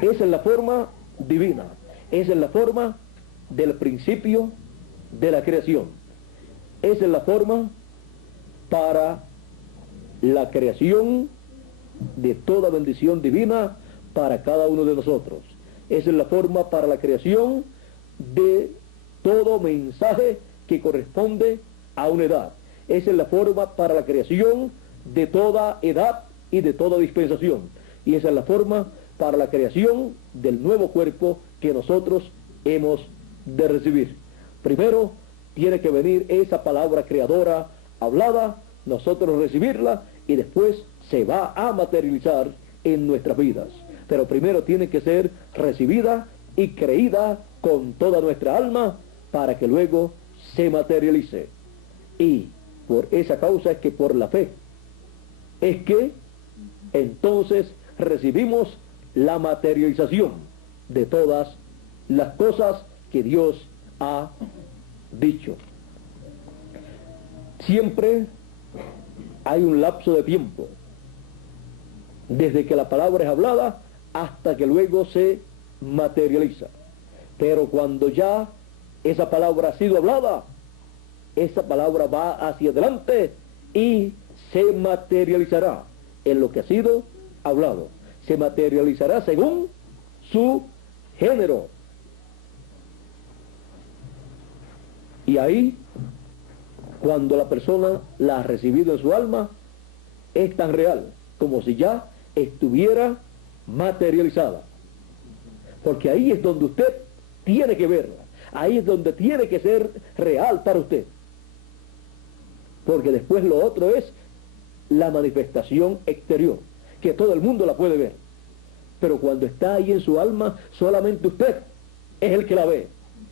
Esa es la forma divina, esa es la forma del principio de la creación, esa es la forma para la creación de toda bendición divina para cada uno de nosotros. Esa es la forma para la creación de todo mensaje que corresponde a una edad. Esa es la forma para la creación de toda edad y de toda dispensación. Y esa es la forma para la creación del nuevo cuerpo que nosotros hemos de recibir. Primero tiene que venir esa palabra creadora hablada, nosotros recibirla, y después se va a materializar en nuestras vidas. Pero primero tiene que ser recibida y creída con toda nuestra alma para que luego se materialice. Y por esa causa es que por la fe es que entonces recibimos la materialización de todas las cosas que Dios ha dicho. Siempre hay un lapso de tiempo desde que la palabra es hablada hasta que luego se materializa. Pero cuando ya esa palabra ha sido hablada, esa palabra va hacia adelante y se materializará en lo que ha sido hablado. Se materializará según su género. Y ahí, cuando la persona la ha recibido en su alma, es tan real como si ya estuviera materializada. Porque ahí es donde usted tiene que verla. Ahí es donde tiene que ser real para usted. Porque después lo otro es la manifestación exterior, que todo el mundo la puede ver. Pero cuando está ahí en su alma, solamente usted es el que la ve.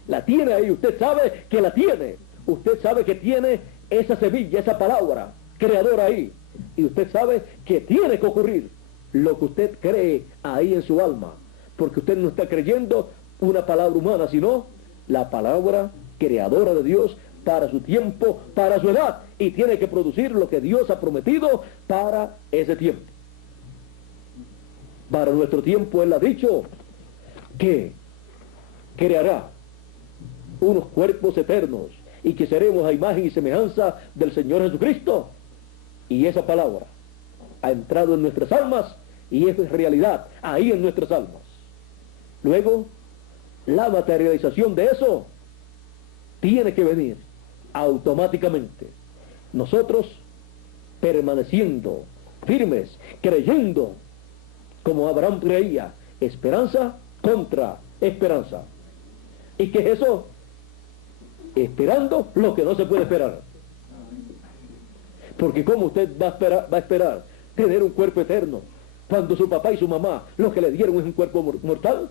La tiene ahí, usted sabe que la tiene. Usted sabe que tiene esa semilla, esa palabra creadora ahí. Y usted sabe que tiene que ocurrir lo que usted cree ahí en su alma. Porque usted no está creyendo una palabra humana, sino la palabra creadora de Dios para su tiempo, para su edad. Y tiene que producir lo que Dios ha prometido para ese tiempo. Para nuestro tiempo Él ha dicho que creará unos cuerpos eternos y que seremos a imagen y semejanza del Señor Jesucristo. Y esa palabra ha entrado en nuestras almas y es realidad ahí en nuestras almas. Luego, la materialización de eso tiene que venir automáticamente. Nosotros permaneciendo firmes, creyendo como Abraham creía, esperanza contra esperanza. ¿Y qué es eso? Esperando lo que no se puede esperar. Porque ¿cómo usted va a esperar tener un cuerpo eterno cuando su papá y su mamá lo que le dieron es un cuerpo mortal?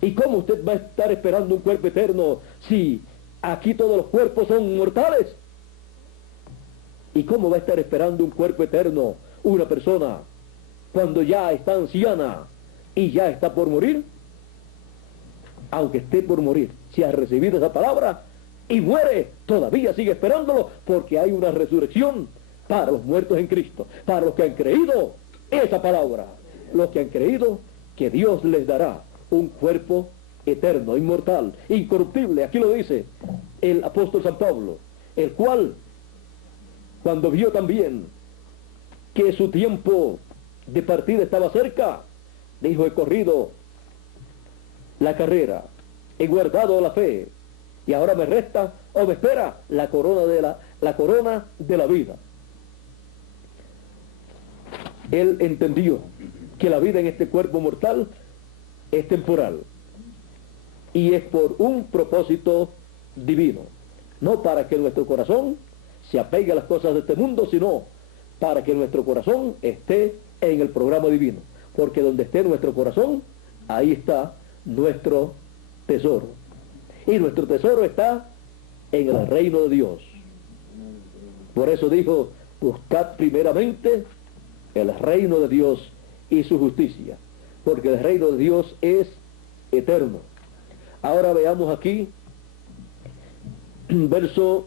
¿Y cómo usted va a estar esperando un cuerpo eterno si aquí todos los cuerpos son mortales? ¿Y cómo va a estar esperando un cuerpo eterno una persona cuando ya está anciana y ya está por morir? Aunque esté por morir, si ha recibido esa palabra y muere, todavía sigue esperándolo, porque hay una resurrección para los muertos en Cristo, para los que han creído esa palabra, los que han creído que Dios les dará un cuerpo eterno, inmortal, incorruptible. Aquí lo dice el apóstol San Pablo, el cual, cuando vio también que su tiempo de partida estaba cerca, dijo: he corrido la carrera, he guardado la fe, y ahora me resta o me espera la corona de la vida. Él entendió que la vida en este cuerpo mortal es temporal y es por un propósito divino, no para que nuestro corazón se apegue a las cosas de este mundo, sino para que nuestro corazón esté en el programa divino, porque donde esté nuestro corazón, ahí está nuestro tesoro, y nuestro tesoro está en el reino de Dios. Por eso dijo: buscad primeramente el reino de Dios y su justicia, porque el reino de Dios es eterno. Ahora veamos aquí verso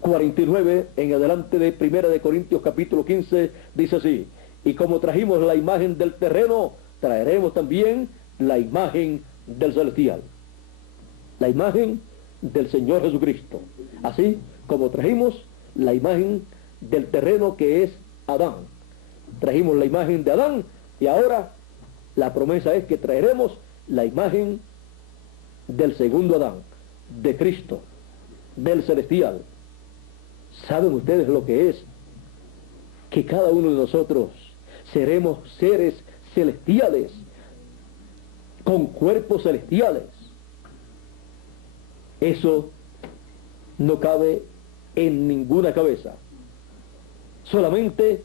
49 en adelante de 1 de Corintios capítulo 15, dice así: y como trajimos la imagen del terreno, traeremos también la imagen del celestial, la imagen del Señor Jesucristo, así como trajimos la imagen del terreno que es Adán. Trajimos la imagen de Adán y ahora la promesa es que traeremos la imagen del segundo Adán, de Cristo, del celestial. ¿Saben ustedes lo que es? Que cada uno de nosotros seremos seres celestiales, con cuerpos celestiales. Eso no cabe en ninguna cabeza, solamente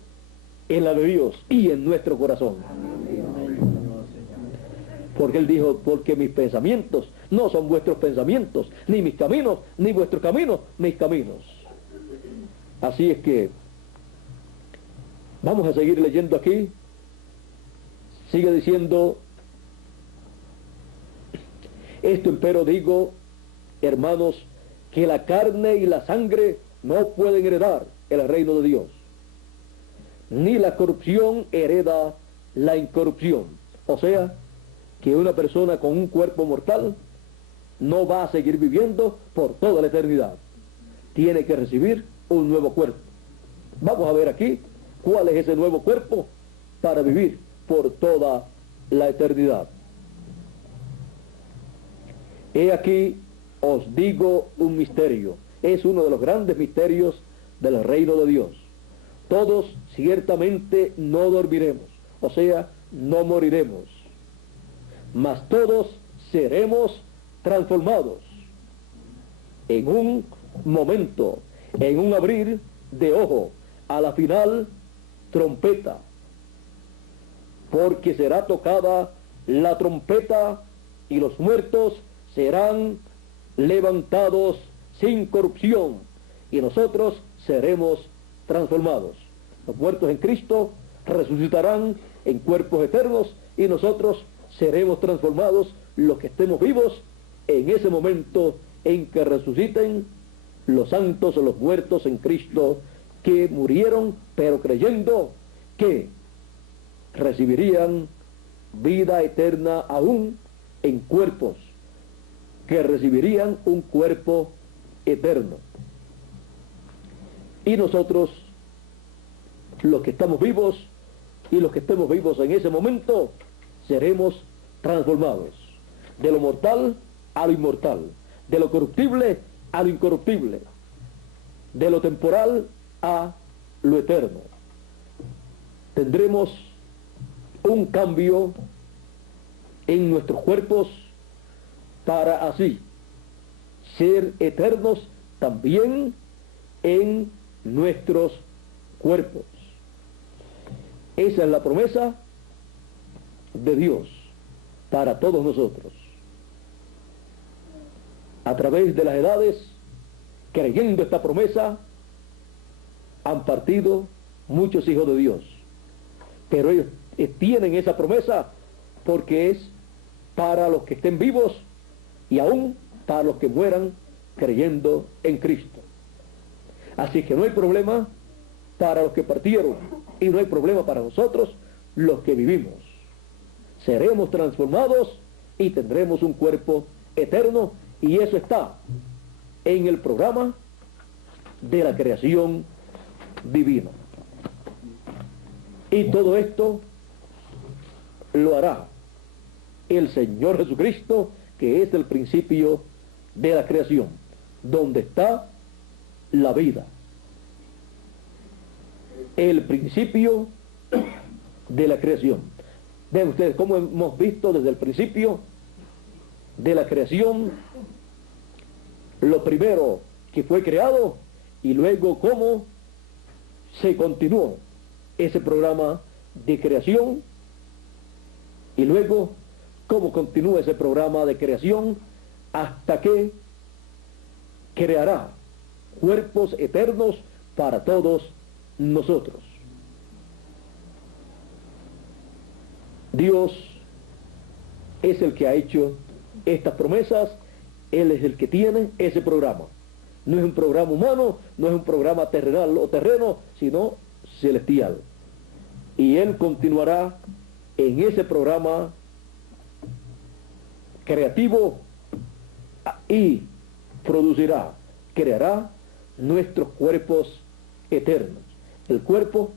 en la de Dios y en nuestro corazón. Porque Él dijo: porque mis pensamientos no son vuestros pensamientos, ni mis caminos, ni vuestros caminos, mis caminos. Así es que vamos a seguir leyendo aquí. Sigue diciendo: esto empero digo, hermanos, que la carne y la sangre no pueden heredar el reino de Dios, ni la corrupción hereda la incorrupción. O sea, que una persona con un cuerpo mortal no va a seguir viviendo por toda la eternidad. Tiene que recibir un nuevo cuerpo. Vamos a ver aquí cuál es ese nuevo cuerpo para vivir por toda la eternidad. He aquí os digo un misterio. Es uno de los grandes misterios del reino de Dios. Todos ciertamente no dormiremos, o sea, no moriremos, mas todos seremos transformados en un momento, en un abrir de ojo, a la final trompeta, porque será tocada la trompeta y los muertos serán levantados sin corrupción y nosotros seremos transformados. Los muertos en Cristo resucitarán en cuerpos eternos y nosotros seremos transformados, los que estemos vivos, en ese momento en que resuciten los santos o los muertos en Cristo que murieron, pero creyendo que recibirían vida eterna aún en cuerpos, que recibirían un cuerpo eterno. Y nosotros, los que estamos vivos y los que estemos vivos en ese momento, seremos transformados de lo mortal a lo inmortal, de lo corruptible a lo incorruptible, de lo temporal a lo eterno. Tendremos un cambio en nuestros cuerpos para así ser eternos también en nuestros cuerpos. Esa es la promesa de Dios para todos nosotros. A través de las edades, creyendo esta promesa, han partido muchos hijos de Dios. Pero ellos tienen esa promesa porque es para los que estén vivos y aún para los que mueran creyendo en Cristo. Así que no hay problema para los que partieron y no hay problema para nosotros los que vivimos. Seremos transformados y tendremos un cuerpo eterno, y eso está en el programa de la creación divina. Y todo esto lo hará el Señor Jesucristo, que es el principio de la creación, donde está la vida. El principio de la creación. Vean ustedes cómo hemos visto desde el principio de la creación lo primero que fue creado y luego cómo se continuó ese programa de creación y luego cómo continúa ese programa de creación hasta que creará cuerpos eternos para todos nosotros. Dios es el que ha hecho estas promesas, Él es el que tiene ese programa. No es un programa humano, no es un programa terrenal o terreno, sino celestial. Y Él continuará en ese programa creativo y producirá, creará nuestros cuerpos eternos. El cuerpo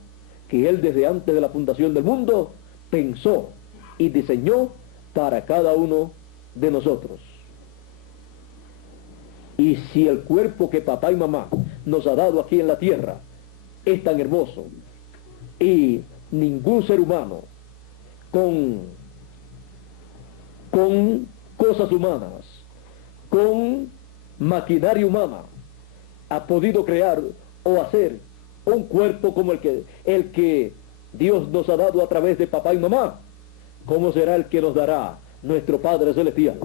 que Él desde antes de la fundación del mundo pensó y diseñó para cada uno de nosotros. Y si el cuerpo que papá y mamá nos ha dado aquí en la tierra es tan hermoso, y ningún ser humano con cosas humanas, con maquinaria humana, ha podido crear o hacer un cuerpo como el que Dios nos ha dado a través de papá y mamá, ¿cómo será el que nos dará nuestro Padre Celestial?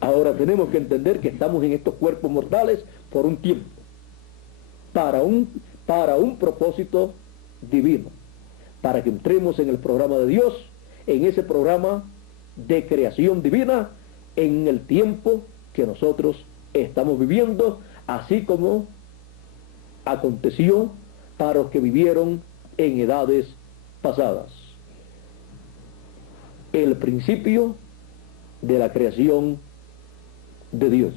Ahora tenemos que entender que estamos en estos cuerpos mortales por un tiempo, para un propósito divino, para que entremos en el programa de Dios, en ese programa de creación divina, en el tiempo que nosotros estamos viviendo, así como aconteció para los que vivieron en edades pasadas. El principio de la creación de Dios.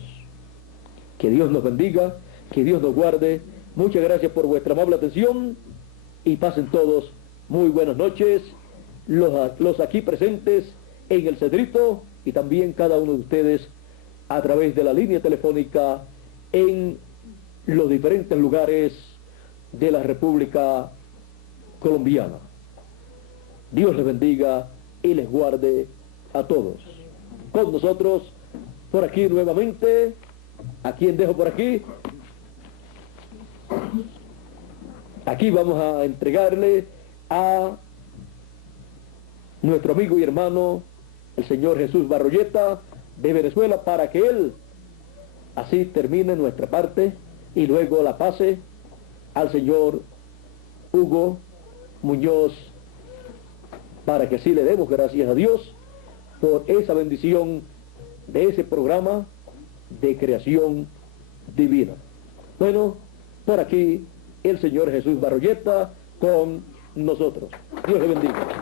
Que Dios nos bendiga, que Dios nos guarde. Muchas gracias por vuestra amable atención y pasen todos muy buenas noches, los aquí presentes en el Cedrito y también cada uno de ustedes a través de la línea telefónica en los diferentes lugares de la República Colombiana. Dios les bendiga y les guarde a todos. Con nosotros, por aquí nuevamente, ¿a quién dejo por aquí? Aquí vamos a entregarle a nuestro amigo y hermano, el señor Jesús Barroyeta, de Venezuela, para que él así termine nuestra parte y luego la pase al señor Hugo Muñoz, para que así le demos gracias a Dios por esa bendición de ese programa de creación divina. Bueno, por aquí el señor Jesús Barroyeta con nosotros. Dios le bendiga.